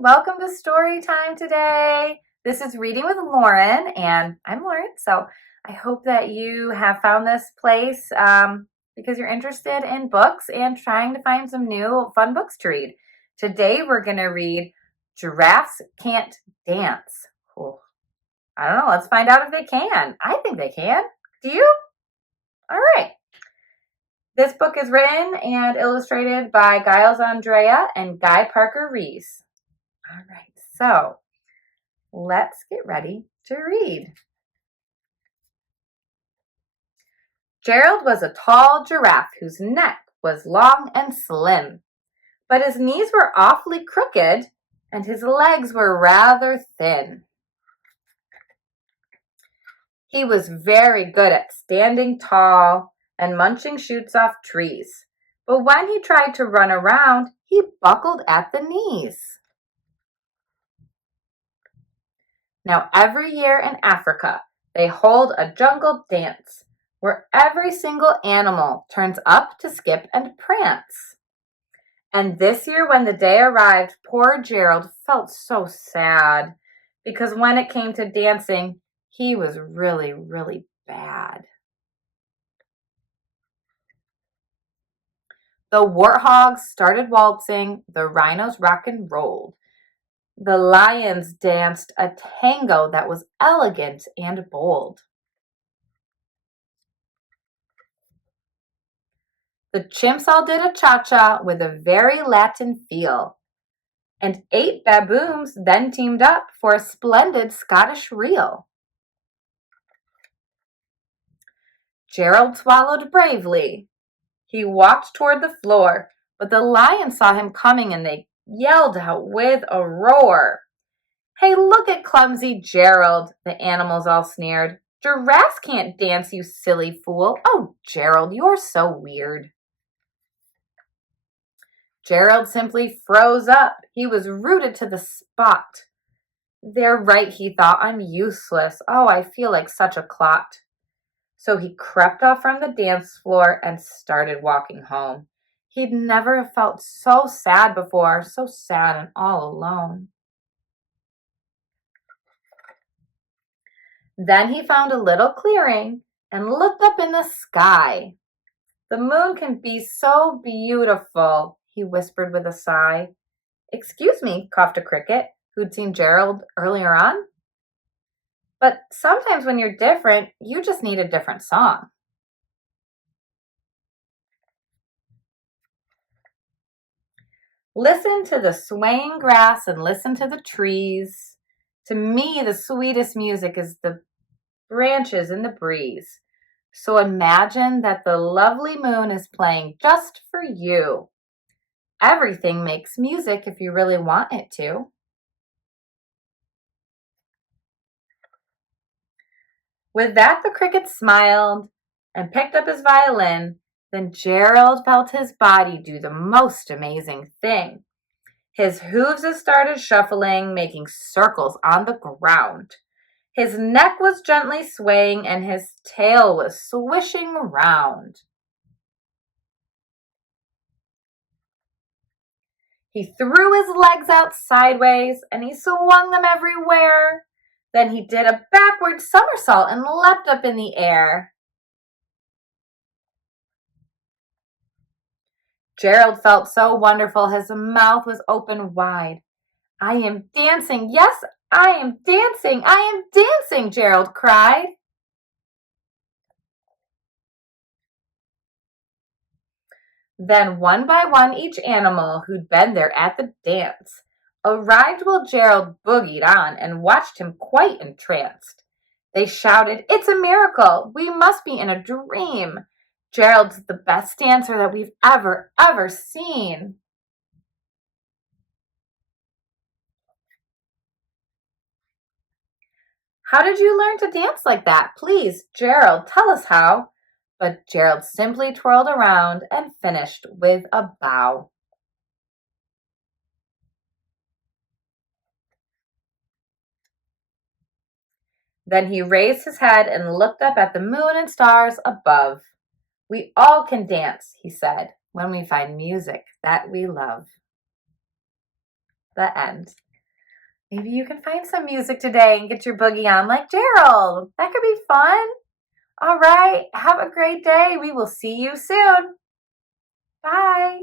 welcome to story time today. This is Reading with Lauren, and I'm Lauren. So I hope that you have found this place because you're interested in books and trying to find some new fun books to read. Today we're going to read Giraffes Can't Dance. Oh, I don't know. Let's find out if they can. I think they can. Do you? All right. This book is written and illustrated by Giles Andreae and Guy Parker-Rees. All right, so let's get ready to read. Gerald was a tall giraffe whose neck was long and slim, but his knees were awfully crooked and his legs were rather thin. He was very good at standing tall and munching shoots off trees, but when he tried to run around, he buckled at the knees. Now, every year in Africa, they hold a jungle dance where every single animal turns up to skip and prance. And this year, when the day arrived, poor Gerald felt so sad because when it came to dancing, he was really, really bad. The warthogs started waltzing, the rhinos rock and rolled. The lions danced a tango that was elegant and bold. The chimps all did a cha-cha with a very Latin feel, and 8 baboons then teamed up for a splendid Scottish reel. Gerald swallowed bravely. He walked toward the floor, but the lions saw him coming and they yelled out with a roar. "Hey, look at clumsy Gerald," the animals all sneered. "Giraffes can't dance, you silly fool. Oh, Gerald, you're so weird." Gerald simply froze up. He was rooted to the spot. "They're right," he thought. "I'm useless. Oh, I feel like such a clot." So he crept off from the dance floor and started walking home. He'd never felt so sad before, so sad and all alone. Then he found a little clearing and looked up in the sky. "The moon can be so beautiful," he whispered with a sigh. "Excuse me," coughed a cricket, who'd seen Gerald earlier on. "But sometimes when you're different, you just need a different song." Listen to the swaying grass and listen to the trees. To me, the sweetest music is the branches in the breeze. So imagine that the lovely moon is playing just for you. Everything makes music if you really want it to. With that, the cricket smiled and picked up his violin. Then Gerald felt his body do the most amazing thing. His hooves started shuffling, making circles on the ground. His neck was gently swaying and his tail was swishing around. He threw his legs out sideways and he swung them everywhere. Then he did a backward somersault and leapt up in the air. Gerald felt so wonderful, his mouth was open wide. "I am dancing, yes, I am dancing, I am dancing," Gerald cried. Then one by one each animal who'd been there at the dance arrived while Gerald boogied on and watched him quite entranced. They shouted, "It's a miracle! We must be in a dream! Gerald's the best dancer that we've ever seen." "How did you learn to dance like that? Please, Gerald, tell us how." But Gerald simply twirled around and finished with a bow. Then he raised his head and looked up at the moon and stars above. "We all can dance," he said, "when we find music that we love." The end. Maybe you can find some music today and get your boogie on like Gerald. That could be fun. All right. Have a great day. We will see you soon. Bye.